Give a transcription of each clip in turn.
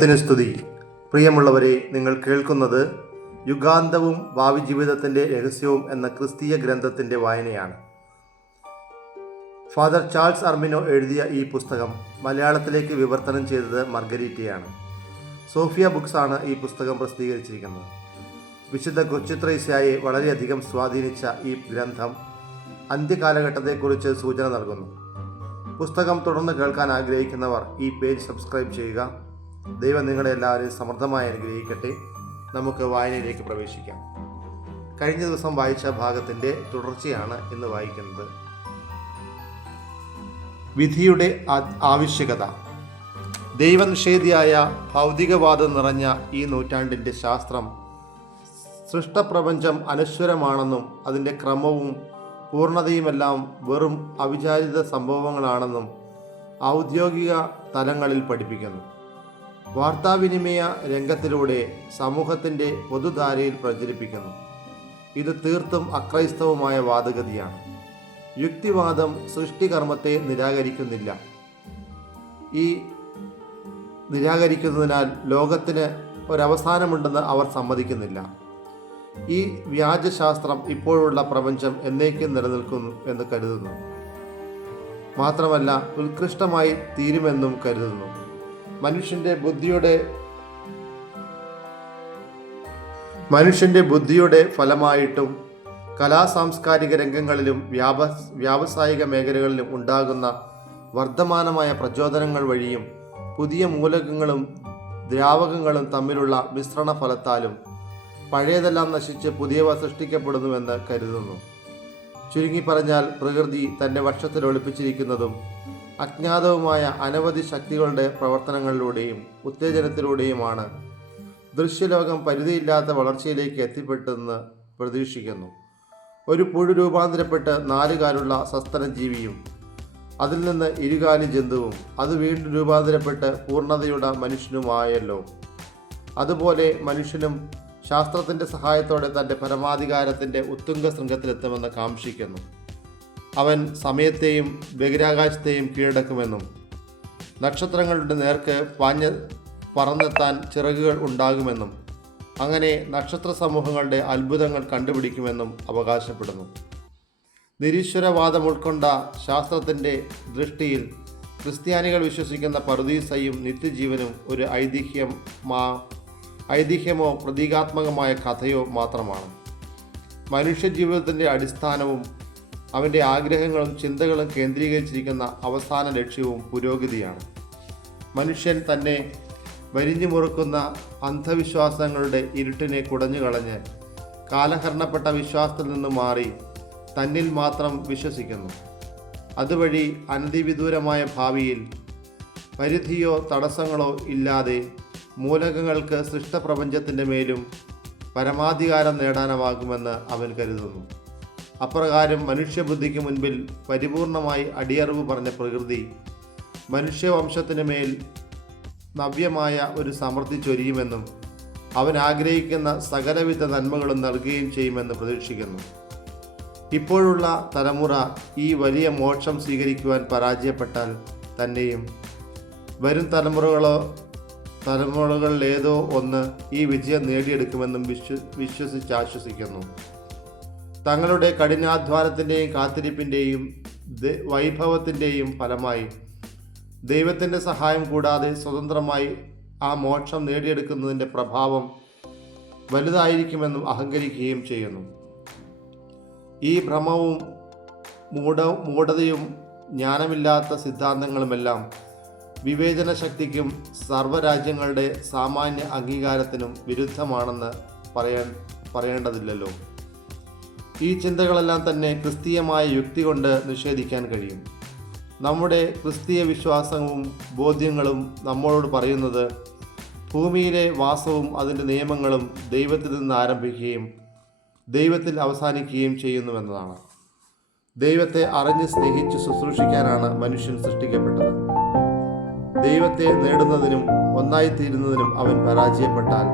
ദൈവത്തിന് സ്തുതി. പ്രിയമുള്ളവരെ, നിങ്ങൾ കേൾക്കുന്നത് യുഗാന്തവും ഭാവി ജീവിതത്തിൻ്റെ രഹസ്യവും എന്ന ക്രിസ്തീയ ഗ്രന്ഥത്തിൻ്റെ വായനയാണ്. ഫാദർ ചാൾസ് അർമിനോ എഴുതിയ ഈ പുസ്തകം മലയാളത്തിലേക്ക് വിവർത്തനം ചെയ്തത് മർഗരീറ്റയാണ്. സോഫിയ ബുക്സാണ് ഈ പുസ്തകം പ്രസിദ്ധീകരിച്ചിരിക്കുന്നത്. വിശുദ്ധ കൊച്ചുത്രേസ്യായെ വളരെയധികം സ്വാധീനിച്ച ഈ ഗ്രന്ഥം അന്ത്യകാലഘട്ടത്തെക്കുറിച്ച് സൂചന നൽകുന്നു. പുസ്തകം തുടർന്ന് കേൾക്കാൻ ആഗ്രഹിക്കുന്നവർ ഈ പേജ് സബ്സ്ക്രൈബ് ചെയ്യുക. ദൈവം നിങ്ങളെ എല്ലാവരെയും സമൃദ്ധമായി അനുഗ്രഹിക്കട്ടെ. നമുക്ക് വായനയിലേക്ക് പ്രവേശിക്കാം. കഴിഞ്ഞ ദിവസം വായിച്ച ഭാഗത്തിൻ്റെ തുടർച്ചയാണ് ഇന്ന് വായിക്കുന്നത്. വിധിയുടെ ആവശ്യകത. ദൈവനിഷേധിയായ ഭൗതികവാദം നിറഞ്ഞ ഈ നൂറ്റാണ്ടിൻ്റെ ശാസ്ത്രം സൃഷ്ടപ്രപഞ്ചം അനശ്വരമാണെന്നും അതിൻ്റെ ക്രമവും പൂർണ്ണതയുമെല്ലാം വെറും അവിചാരിത സംഭവങ്ങളാണെന്നും ഔദ്യോഗിക തലങ്ങളിൽ പഠിപ്പിക്കുന്നു. വാർത്താവിനിമയ രംഗത്തിലൂടെ സമൂഹത്തിൻ്റെ പൊതുധാരയിൽ പ്രചരിപ്പിക്കുന്നു. ഇത് തീർത്തും അക്രൈസ്തവമായ വാദഗതിയാണ്. യുക്തിവാദം സൃഷ്ടികർമ്മത്തെ നിരാകരിക്കുന്നില്ല. ഈ നിരാകരിക്കുന്നതിനാൽ ലോകത്തിന് ഒരവസാനമുണ്ടെന്ന് അവർ സമ്മതിക്കുന്നില്ല. ഈ വ്യാജശാസ്ത്രം ഇപ്പോഴുള്ള പ്രപഞ്ചം എന്നേക്കും നിലനിൽക്കുന്നു എന്ന് കരുതുന്നു. മാത്രമല്ല, ഉത്കൃഷ്ടമായി തീരുമെന്നും കരുതുന്നു. മനുഷ്യൻ്റെ ബുദ്ധിയുടെ ഫലമായിട്ടും കലാസാംസ്കാരിക രംഗങ്ങളിലും വ്യാവസായിക മേഖലകളിലും ഉണ്ടാകുന്ന വർദ്ധമാനമായ പ്രചോദനങ്ങൾ വഴിയും പുതിയ മൂലകങ്ങളും ദ്രാവകങ്ങളും തമ്മിലുള്ള മിശ്രണ ഫലത്താലും പഴയതെല്ലാം നശിച്ച് പുതിയവ സൃഷ്ടിക്കപ്പെടുന്നുവെന്ന് കരുതുന്നു. ചുരുങ്ങി പറഞ്ഞാൽ, പ്രകൃതി തൻ്റെ വശത്തിൽ ഒളിപ്പിച്ചിരിക്കുന്നതും അജ്ഞാതവുമായ അനവധി ശക്തികളുടെ പ്രവർത്തനങ്ങളിലൂടെയും ഉത്തേജനത്തിലൂടെയുമാണ് ദൃശ്യലോകം പരിധിയില്ലാത്ത വളർച്ചയിലേക്ക് എത്തിപ്പെട്ടെന്ന് പ്രതീക്ഷിക്കുന്നു. ഒരു പുഴു രൂപാന്തരപ്പെട്ട് 4 കാലുള്ള സസ്തന ജീവിയും അതിൽ നിന്ന് ഇരുകാലി ജന്തുവും അത് വീണ്ടും രൂപാന്തരപ്പെട്ട് പൂർണ്ണതയുടെ മനുഷ്യനുമായല്ലോ. അതുപോലെ മനുഷ്യനും ശാസ്ത്രത്തിൻ്റെ സഹായത്തോടെ തൻ്റെ പരമാധികാരത്തിൻ്റെ ഉത്തുംഗ ശൃംഗത്തിലെത്തുമെന്ന് കാംക്ഷിക്കുന്നു. അവൻ സമയത്തെയും ബഹിരാകാശത്തെയും കീഴടക്കുമെന്നും നക്ഷത്രങ്ങളുടെ നേർക്ക് പറന്നെത്താൻ ചിറകുകൾ ഉണ്ടാകുമെന്നും അങ്ങനെ നക്ഷത്ര സമൂഹങ്ങളുടെ അത്ഭുതങ്ങൾ കണ്ടുപിടിക്കുമെന്നും അവകാശപ്പെടുന്നു. നിരീശ്വരവാദം ഉൾക്കൊണ്ട ശാസ്ത്രത്തിൻ്റെ ദൃഷ്ടിയിൽ ക്രിസ്ത്യാനികൾ വിശ്വസിക്കുന്ന പറുദീസയും നിത്യജീവനും ഒരു ഐതിഹ്യമോ പ്രതീകാത്മകമായ കഥയോ മാത്രമാണ്. മനുഷ്യജീവിതത്തിൻ്റെ അടിസ്ഥാനവും അവൻ്റെ ആഗ്രഹങ്ങളും ചിന്തകളും കേന്ദ്രീകരിച്ചിരിക്കുന്ന അവസാന ലക്ഷ്യവും പുരോഗതിയാണ്. മനുഷ്യൻ തന്നെ വരിഞ്ഞു മുറുക്കുന്ന അന്ധവിശ്വാസങ്ങളുടെ ഇരുട്ടിനെ കുടഞ്ഞുകളഞ്ഞ് കാലഹരണപ്പെട്ട വിശ്വാസത്തിൽ നിന്ന് മാറി തന്നിൽ മാത്രം വിശ്വസിക്കുന്നു. അതുവഴി അനധിവിദൂരമായ ഭാവിയിൽ പരിധിയോ തടസ്സങ്ങളോ ഇല്ലാതെ മൂലകങ്ങൾക്ക് സൃഷ്ടപ്രപഞ്ചത്തിൻ്റെ മേലും പരമാധികാരം നേടാനാകുമെന്ന് അവൻ കരുതുന്നു. അപ്രകാരം മനുഷ്യബുദ്ധിക്ക് മുൻപിൽ പരിപൂർണമായി അടിയറവ് പറഞ്ഞ പ്രകൃതി മനുഷ്യവംശത്തിനു മേൽ നവ്യമായ ഒരു സമൃദ്ധി ചൊരിയുമെന്നും അവൻ ആഗ്രഹിക്കുന്ന സകലവിധ നന്മകളും നൽകുകയും ചെയ്യുമെന്ന് പ്രതീക്ഷിക്കുന്നു. ഇപ്പോഴുള്ള തലമുറ ഈ വലിയ മോക്ഷം സ്വീകരിക്കുവാൻ പരാജയപ്പെട്ടാൽ തന്നെയും വരും തലമുറകളിലേതോ ഒന്ന് ഈ വിജയം നേടിയെടുക്കുമെന്നും വിശ്വസിച്ചാശ്വസിക്കുന്നു. തങ്ങളുടെ കഠിനാധ്വാനത്തിൻ്റെയും കാത്തിരിപ്പിൻ്റെയും വൈഭവത്തിൻ്റെയും ഫലമായി ദൈവത്തിൻ്റെ സഹായം കൂടാതെ സ്വതന്ത്രമായി ആ മോക്ഷം നേടിയെടുക്കുന്നതിൻ്റെ പ്രഭാവം വലുതായിരിക്കുമെന്നും അഹങ്കരിക്കുകയും ചെയ്യുന്നു. ഈ ഭ്രമവും മൂഢതയും ജ്ഞാനമില്ലാത്ത സിദ്ധാന്തങ്ങളുമെല്ലാം വിവേചന ശക്തിക്കും സർവ്വരാജ്യങ്ങളുടെ സാമാന്യ അംഗീകാരത്തിനും വിരുദ്ധമാണെന്ന് പറയേണ്ടതില്ലല്ലോ. ഈ ചിന്തകളെല്ലാം തന്നെ ക്രിസ്തീയമായ യുക്തി കൊണ്ട് നിഷേധിക്കാൻ കഴിയും. നമ്മുടെ ക്രിസ്തീയ വിശ്വാസവും ബോധ്യങ്ങളും നമ്മളോട് പറയുന്നത് ഭൂമിയിലെ വാസവും അതിൻ്റെ നിയമങ്ങളും ദൈവത്തിൽ നിന്ന് ആരംഭിക്കുകയും ദൈവത്തിൽ അവസാനിക്കുകയും ചെയ്യുന്നുവെന്നതാണ്. ദൈവത്തെ അറിഞ്ഞ് സ്നേഹിച്ച് ശുശ്രൂഷിക്കാനാണ് മനുഷ്യൻ സൃഷ്ടിക്കപ്പെട്ടത്. ദൈവത്തെ നേടുന്നതിനും ഒന്നായിത്തീരുന്നതിനും അവൻ പരാജയപ്പെട്ടാൽ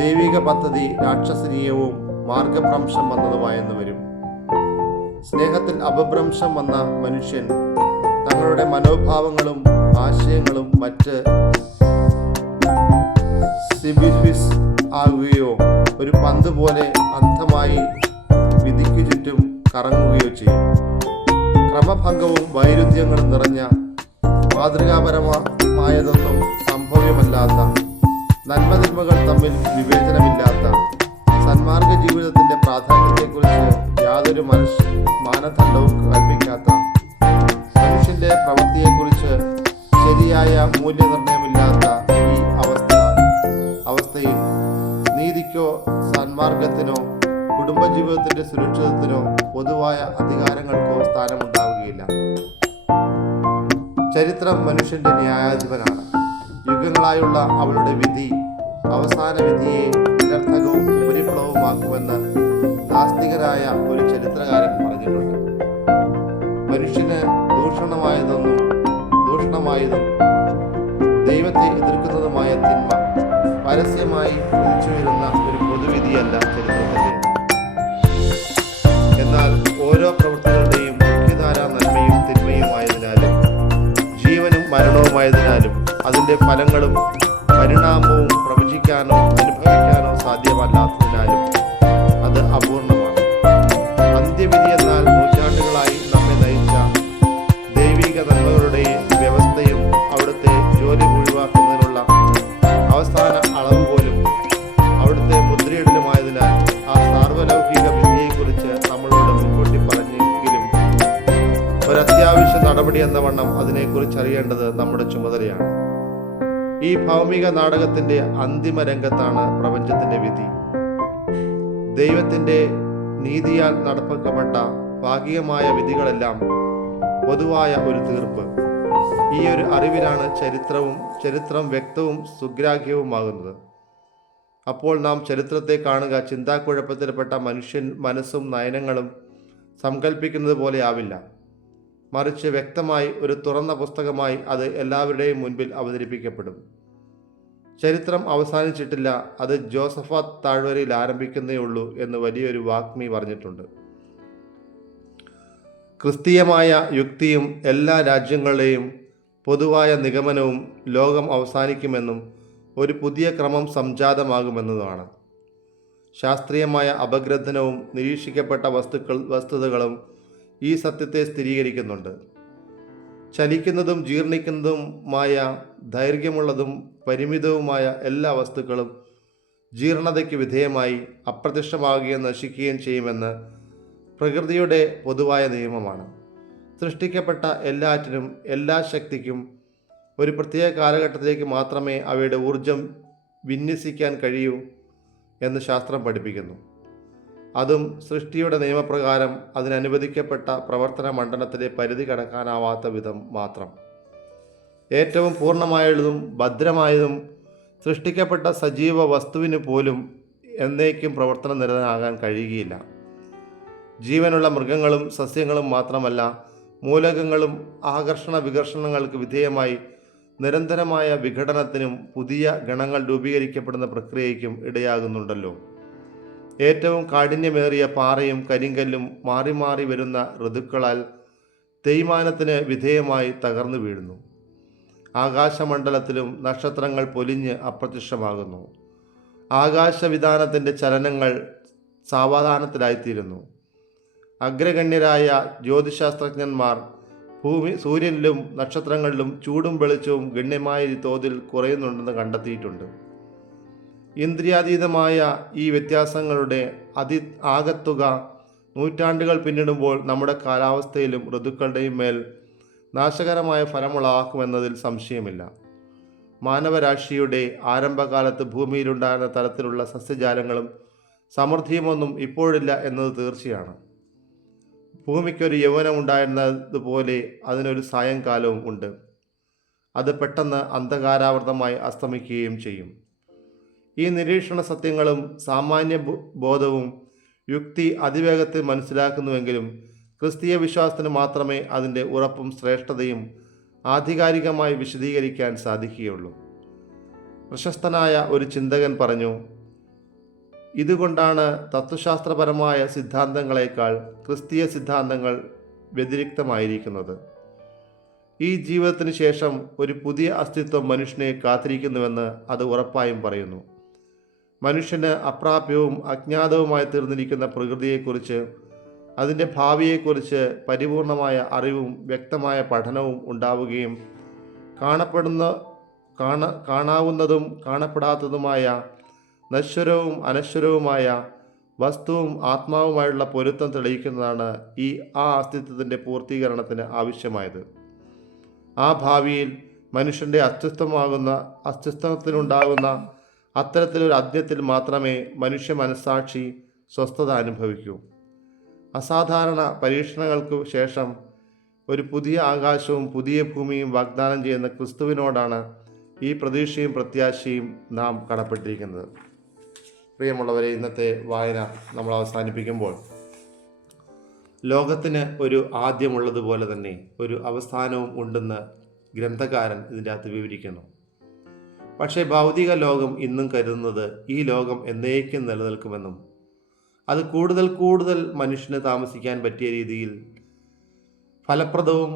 ദൈവിക പദ്ധതി രാക്ഷസനീയവും മാർഗഭ്രംശം വന്നതുമായെന്ന് വരും. സ്നേഹത്തിൽ അപഭ്രംശം വന്ന മനുഷ്യൻ തങ്ങളുടെ മനോഭാവങ്ങളും ആശയങ്ങളും മറ്റ് സിബിഫിസ് ആകുകയോ ഒരു പന്ത് പോലെ അന്ധമായി വിധിക്കു ചുറ്റും കറങ്ങുകയോ ചെയ്യും. ക്രമഭംഗവും വൈരുദ്ധ്യങ്ങളും നിറഞ്ഞ മാതൃകാപരമായതൊന്നും സംഭവ്യമല്ലാത്ത, നന്മതിന്മകൾ തമ്മിൽ വിവേചനമില്ലാത്ത, സന്മാർഗ ജീവിതത്തിൻ്റെ പ്രാധാന്യത്തെക്കുറിച്ച് യാതൊരു മാനദണ്ഡവും കൽപ്പിക്കാത്ത, മനുഷ്യൻ്റെ പ്രവൃത്തിയെക്കുറിച്ച് ശരിയായ മൂല്യനിർണ്ണയമില്ലാത്ത ഈ അവസ്ഥയിൽ നീതിക്കോ സന്മാർഗത്തിനോ കുടുംബജീവിതത്തിൻ്റെ സുരക്ഷിതത്തിനോ പൊതുവായ അധികാരങ്ങൾക്കോ സ്ഥാനമുണ്ടാവുകയില്ല. ചരിത്രം മനുഷ്യൻ്റെ ന്യായാധിപനാണ്. യുഗങ്ങളായുള്ള അവളുടെ വിധി അവസാന വിധിയെ നിരർത്ഥകവും ഉപരിപ്ലവമാക്കുമെന്ന് നാസ്തികനായ ഒരു ചരിത്രകാരൻ പറഞ്ഞിട്ടുണ്ട്. മനുഷ്യന് ദൂഷണമായതും ദൈവത്തെ എതിർക്കുന്നതുമായ തിന്മ പരസ്യമായി ഉദിച്ചു വരുന്ന ഒരു പൊതുവിധിയല്ല ചരിത്രത്തിൻ്റെ. എന്നാൽ ഓരോ പ്രവൃത്തികളുടെയും മുഖ്യധാര നന്മയും തിന്മയുമായതിനാലും ജീവനും മരണവുമായതിനാലും അതിൻ്റെ ഫലങ്ങളും പരിണാമവും പ്രവചിക്കാനോ അനുഭവിക്കാനോ സാധ്യമല്ലാത്തതിനാലും അത് അപൂർണമാണ്. അന്ത്യവിധി എന്നാൽ നൂറ്റാണ്ടുകളായി നമ്മെ നയിച്ച ദൈവിക നന്മകളുടെ വ്യവസ്ഥയും അവിടുത്തെ ജോലി ഒഴിവാക്കുന്നതിനുള്ള അവസാന അളവ് പോലും അവിടുത്തെ മുദ്രയിടലുമായതിനാൽ ആ സാർവലൗകിക വിധിയെക്കുറിച്ച് നമ്മളോട് മുൻകൂട്ടി പറഞ്ഞെങ്കിലും ഒരത്യാവശ്യ നടപടി എന്ന വണ്ണം അതിനെക്കുറിച്ച് അറിയേണ്ടത് നമ്മുടെ ചുമതലയാണ്. ഈ ഭൗമിക നാടകത്തിൻ്റെ അന്തിമ രംഗത്താണ് പ്രപഞ്ചത്തിൻ്റെ വിധി. ദൈവത്തിൻ്റെ നീതിയാൽ നടപ്പാക്കപ്പെട്ട ഭാഗികമായ വിധികളെല്ലാം പൊതുവായ ഒരു തീർപ്പ്. ഈ ഒരു അറിവിലാണ് ചരിത്രം വ്യക്തവും സുഗ്രാഹ്യവുമാകുന്നത്. അപ്പോൾ നാം ചരിത്രത്തെ കാണുക ചിന്താക്കുഴപ്പത്തിൽപ്പെട്ട മനുഷ്യൻ മനസ്സും നയനങ്ങളും സങ്കല്പിക്കുന്നത് പോലെ ആവില്ല. മറിച്ച് വ്യക്തമായി ഒരു തുറന്ന പുസ്തകമായി അത് എല്ലാവരുടെയും മുൻപിൽ അവതരിപ്പിക്കപ്പെടും. ചരിത്രം അവസാനിച്ചിട്ടില്ല, അത് ജോസഫാത്ത് താഴ്വരയിൽ ആരംഭിക്കുന്നേ ഉള്ളൂ എന്ന് വലിയൊരു വാഗ്മി പറഞ്ഞിട്ടുണ്ട്. ക്രിസ്തീയമായ യുക്തിയും എല്ലാ രാജ്യങ്ങളുടെയും പൊതുവായ നിഗമനവും ലോകം അവസാനിക്കുമെന്നും ഒരു പുതിയ ക്രമം സംജാതമാകുമെന്നതുമാണ്. ശാസ്ത്രീയമായ അപഗ്രഥനവും നിരീക്ഷിക്കപ്പെട്ട വസ്തുതകളും ഈ സത്യത്തെ സ്ഥിരീകരിക്കുന്നുണ്ട്. ചലിക്കുന്നതും ജീർണിക്കുന്നതുമായ ദൈർഘ്യമുള്ളതും പരിമിതവുമായ എല്ലാ വസ്തുക്കളും ജീർണതയ്ക്ക് വിധേയമായി അപ്രത്യക്ഷമാകുകയും നശിക്കുകയും ചെയ്യുമെന്ന് പ്രകൃതിയുടെ പൊതുവായ നിയമമാണ്. സൃഷ്ടിക്കപ്പെട്ട എല്ലാറ്റിനും എല്ലാ ശക്തിക്കും ഒരു പ്രത്യേക കാലഘട്ടത്തിലേക്ക് മാത്രമേ അവയുടെ ഊർജം വിന്യസിക്കാൻ കഴിയൂ എന്ന് ശാസ്ത്രം പഠിപ്പിക്കുന്നു. അതും സൃഷ്ടിയുടെ നിയമപ്രകാരം അതിനനുവദിക്കപ്പെട്ട പ്രവർത്തന മണ്ഡലത്തിലെ പരിധി കടക്കാനാവാത്ത വിധം മാത്രം. ഏറ്റവും പൂർണ്ണമായതും ഭദ്രമായതും സൃഷ്ടിക്കപ്പെട്ട സജീവ വസ്തുവിന് പോലും എന്നേക്കും പ്രവർത്തന നിരതനാകാൻ കഴിയുകയില്ല. ജീവനുള്ള മൃഗങ്ങളും സസ്യങ്ങളും മാത്രമല്ല, മൂലകങ്ങളും ആകർഷണ വികർഷണങ്ങൾക്ക് വിധേയമായി നിരന്തരമായ വിഘടനത്തിനും പുതിയ ഗണങ്ങൾ രൂപീകരിക്കപ്പെടുന്ന പ്രക്രിയയ്ക്കും ഇടയാകുന്നുണ്ടല്ലോ. ഏറ്റവും കാഠിന്യമേറിയ പാറയും കരിങ്കല്ലും മാറി മാറി വരുന്ന ഋതുക്കളാൽ തേയ്മാനത്തിന് വിധേയമായി തകർന്നു വീഴുന്നു. ആകാശമണ്ഡലത്തിലും നക്ഷത്രങ്ങൾ പൊലിഞ്ഞ് അപ്രത്യക്ഷമാകുന്നു. ആകാശവിധാനത്തിൻ്റെ ചലനങ്ങൾ സാവധാനത്തിലായിത്തീരുന്നു. അഗ്രഗണ്യരായ ജ്യോതിശാസ്ത്രജ്ഞന്മാർ സൂര്യനിലും നക്ഷത്രങ്ങളിലും ചൂടും വെളിച്ചവും ഗണ്യമായ തോതിൽ കുറയുന്നുണ്ടെന്ന് കണ്ടെത്തിയിട്ടുണ്ട്. ഇന്ദ്രിയാതീതമായ ഈ വ്യത്യാസങ്ങളുടെ ആകത്തുക നൂറ്റാണ്ടുകൾ പിന്നിടുമ്പോൾ നമ്മുടെ കാലാവസ്ഥയിലും ഋതുക്കളുടെയും മേൽ നാശകരമായ ഫലമുളവാക്കുമെന്നതിൽ സംശയമില്ല. മാനവരാശിയുടെ ആരംഭകാലത്ത് ഭൂമിയിലുണ്ടായിരുന്ന തരത്തിലുള്ള സസ്യജാലങ്ങളും സമൃദ്ധിയുമൊന്നും ഇപ്പോഴില്ല എന്നത് തീർച്ചയാണ്. ഭൂമിക്കൊരു യൗവനം ഉണ്ടായിരുന്നതുപോലെ അതിനൊരു സായങ്കാലവും ഉണ്ട്. അത് പെട്ടെന്ന് അന്ധകാരാവൃതമായി അസ്തമിക്കുകയും ചെയ്യും. ഈ നിരീക്ഷണ സത്യങ്ങളും സാമാന്യ ബോധവും യുക്തി അതിവേഗത്തിൽ മനസ്സിലാക്കുന്നുവെങ്കിലും ക്രിസ്തീയ വിശ്വാസത്തിന് മാത്രമേ അതിൻ്റെ ഉറപ്പും ശ്രേഷ്ഠതയും ആധികാരികമായി വിശദീകരിക്കാൻ സാധിക്കുകയുള്ളൂ. പ്രശസ്തനായ ഒരു ചിന്തകൻ പറഞ്ഞു, ഇതുകൊണ്ടാണ് തത്വശാസ്ത്രപരമായ സിദ്ധാന്തങ്ങളെക്കാൾ ക്രിസ്തീയ സിദ്ധാന്തങ്ങൾ വ്യതിരിക്തമായിരിക്കുന്നത്. ഈ ജീവിതത്തിന് ശേഷം ഒരു പുതിയ അസ്തിത്വം മനുഷ്യനെ കാത്തിരിക്കുന്നുവെന്ന് അത് ഉറപ്പായും പറയുന്നു. മനുഷ്യന് അപ്രാപ്യവും അജ്ഞാതവുമായി തീർന്നിരിക്കുന്ന പ്രകൃതിയെക്കുറിച്ച്, അതിൻ്റെ ഭാവിയെക്കുറിച്ച് പരിപൂർണമായ അറിവും വ്യക്തമായ പഠനവും ഉണ്ടാവുകയും കാണാവുന്നതും കാണപ്പെടാത്തതുമായ നശ്വരവും അനശ്വരവുമായ വസ്തുവും ആത്മാവുമായുള്ള പൊരുത്തം തെളിയിക്കുന്നതാണ് ആ അസ്തിത്വത്തിൻ്റെ പൂർത്തീകരണത്തിന് ആവശ്യമായത്. ആ ഭാവിയിൽ മനുഷ്യൻ്റെ അസ്തിത്വത്തിനുണ്ടാകുന്ന അത്തരത്തിലൊരു അദ്യത്തിൽ മാത്രമേ മനുഷ്യ മനസ്സാക്ഷി സ്വസ്ഥത അനുഭവിക്കൂ. അസാധാരണ പരീക്ഷണങ്ങൾക്ക് ശേഷം ഒരു പുതിയ ആകാശവും പുതിയ ഭൂമിയും വാഗ്ദാനം ചെയ്യുന്ന ക്രിസ്തുവിനോടാണ് ഈ പ്രതീക്ഷയും പ്രത്യാശയും നാം കടപ്പെട്ടിരിക്കുന്നത്. പ്രിയമുള്ളവരെ, ഇന്നത്തെ വായന നമ്മൾ അവസാനിപ്പിക്കുമ്പോൾ ലോകത്തിന് ഒരു ആദ്യമുള്ളതുപോലെ തന്നെ ഒരു അവസാനവും ഉണ്ടെന്ന് ഗ്രന്ഥകാരൻ ഇതിൻ്റെ അകത്ത് വിവരിക്കുന്നു. പക്ഷേ ഭൗതിക ലോകം ഇന്നും കരുതുന്നത് ഈ ലോകം എന്നേക്കും നിലനിൽക്കുമെന്നും അത് കൂടുതൽ മനുഷ്യന് താമസിക്കാൻ പറ്റിയ രീതിയിൽ ഫലപ്രദവും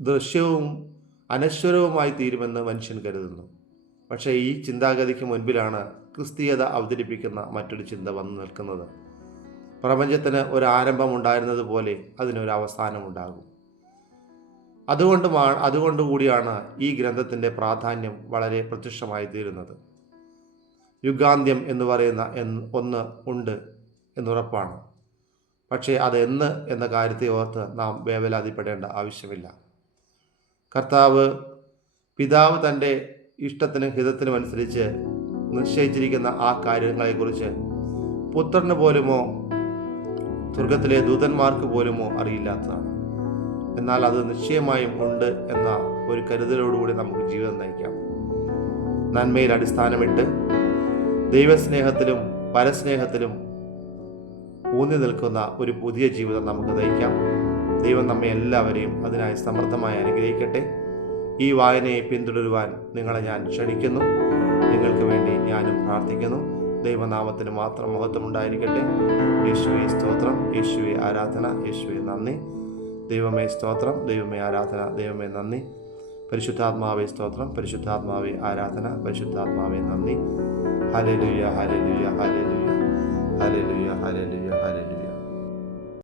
ദൃശ്യവും അനശ്വരവുമായി തീരുമെന്ന് മനുഷ്യൻ കരുതുന്നു. പക്ഷേ ഈ ചിന്താഗതിക്ക് മുൻപിലാണ് ക്രിസ്തീയത അവതരിപ്പിക്കുന്ന മറ്റൊരു ചിന്ത വന്നു നിൽക്കുന്നത്. പ്രപഞ്ചത്തിന് ഒരു ആരംഭമുണ്ടായിരുന്നത് പോലെ അതിനൊരു അവസാനമുണ്ടാകും. അതുകൊണ്ടുകൂടിയാണ് ഈ ഗ്രന്ഥത്തിൻ്റെ പ്രാധാന്യം വളരെ പ്രത്യക്ഷമായി തീരുന്നത്. യുഗാന്ത്യം എന്ന് പറയുന്ന ഒന്ന് ഉണ്ട് എന്നുറപ്പാണ്. പക്ഷേ അതെന്ന് എന്ന കാര്യത്തെ ഓർത്ത് നാം വേവലാതിപ്പെടേണ്ട ആവശ്യമില്ല. പിതാവ് തൻ്റെ ഇഷ്ടത്തിനും ഹിതത്തിനും അനുസരിച്ച് നിശ്ചയിച്ചിരിക്കുന്ന ആ കാര്യങ്ങളെക്കുറിച്ച് പുത്രന് പോലുമോ സ്വർഗത്തിലെ ദൂതന്മാർക്ക് പോലുമോ അറിയില്ലാത്തതാണ്. എന്നാൽ അത് നിശ്ചയമായും ഉണ്ട് എന്ന ഒരു കരുതലോടുകൂടി നമുക്ക് ജീവിതം നയിക്കാം. നന്മയിൽ അടിസ്ഥാനമിട്ട് ദൈവസ്നേഹത്തിലും പരസ്നേഹത്തിലും ഊന്നി നിൽക്കുന്ന ഒരു പുതിയ ജീവിതം നമുക്ക് നയിക്കാം. ദൈവം നമ്മെ എല്ലാവരെയും അതിനായി സമൃദ്ധമായി അനുഗ്രഹിക്കട്ടെ. ഈ വായനയെ പിന്തുടരുവാൻ നിങ്ങളെ ഞാൻ ക്ഷണിക്കുന്നു. നിങ്ങൾക്ക് വേണ്ടി ഞാനും പ്രാർത്ഥിക്കുന്നു. ദൈവനാമത്തിന് മാത്രം മഹത്വം ഉണ്ടായിരിക്കട്ടെ. യേശുവേ സ്തോത്രം, യേശുവേ ആരാധന, യേശുവേ നന്ദി. ദൈവമേ സ്തോത്രം, ദൈവമേ ആരാധന, ദൈവമേ നന്ദി. പരിശുദ്ധാത്മാവേ സ്തോത്രം, പരിശുദ്ധാത്മാവേ ആരാധന, പരിശുദ്ധാത്മാവേ നന്ദി. Hallelujah, hallelujah, hallelujah, hallelujah, hallelujah, hallelujah.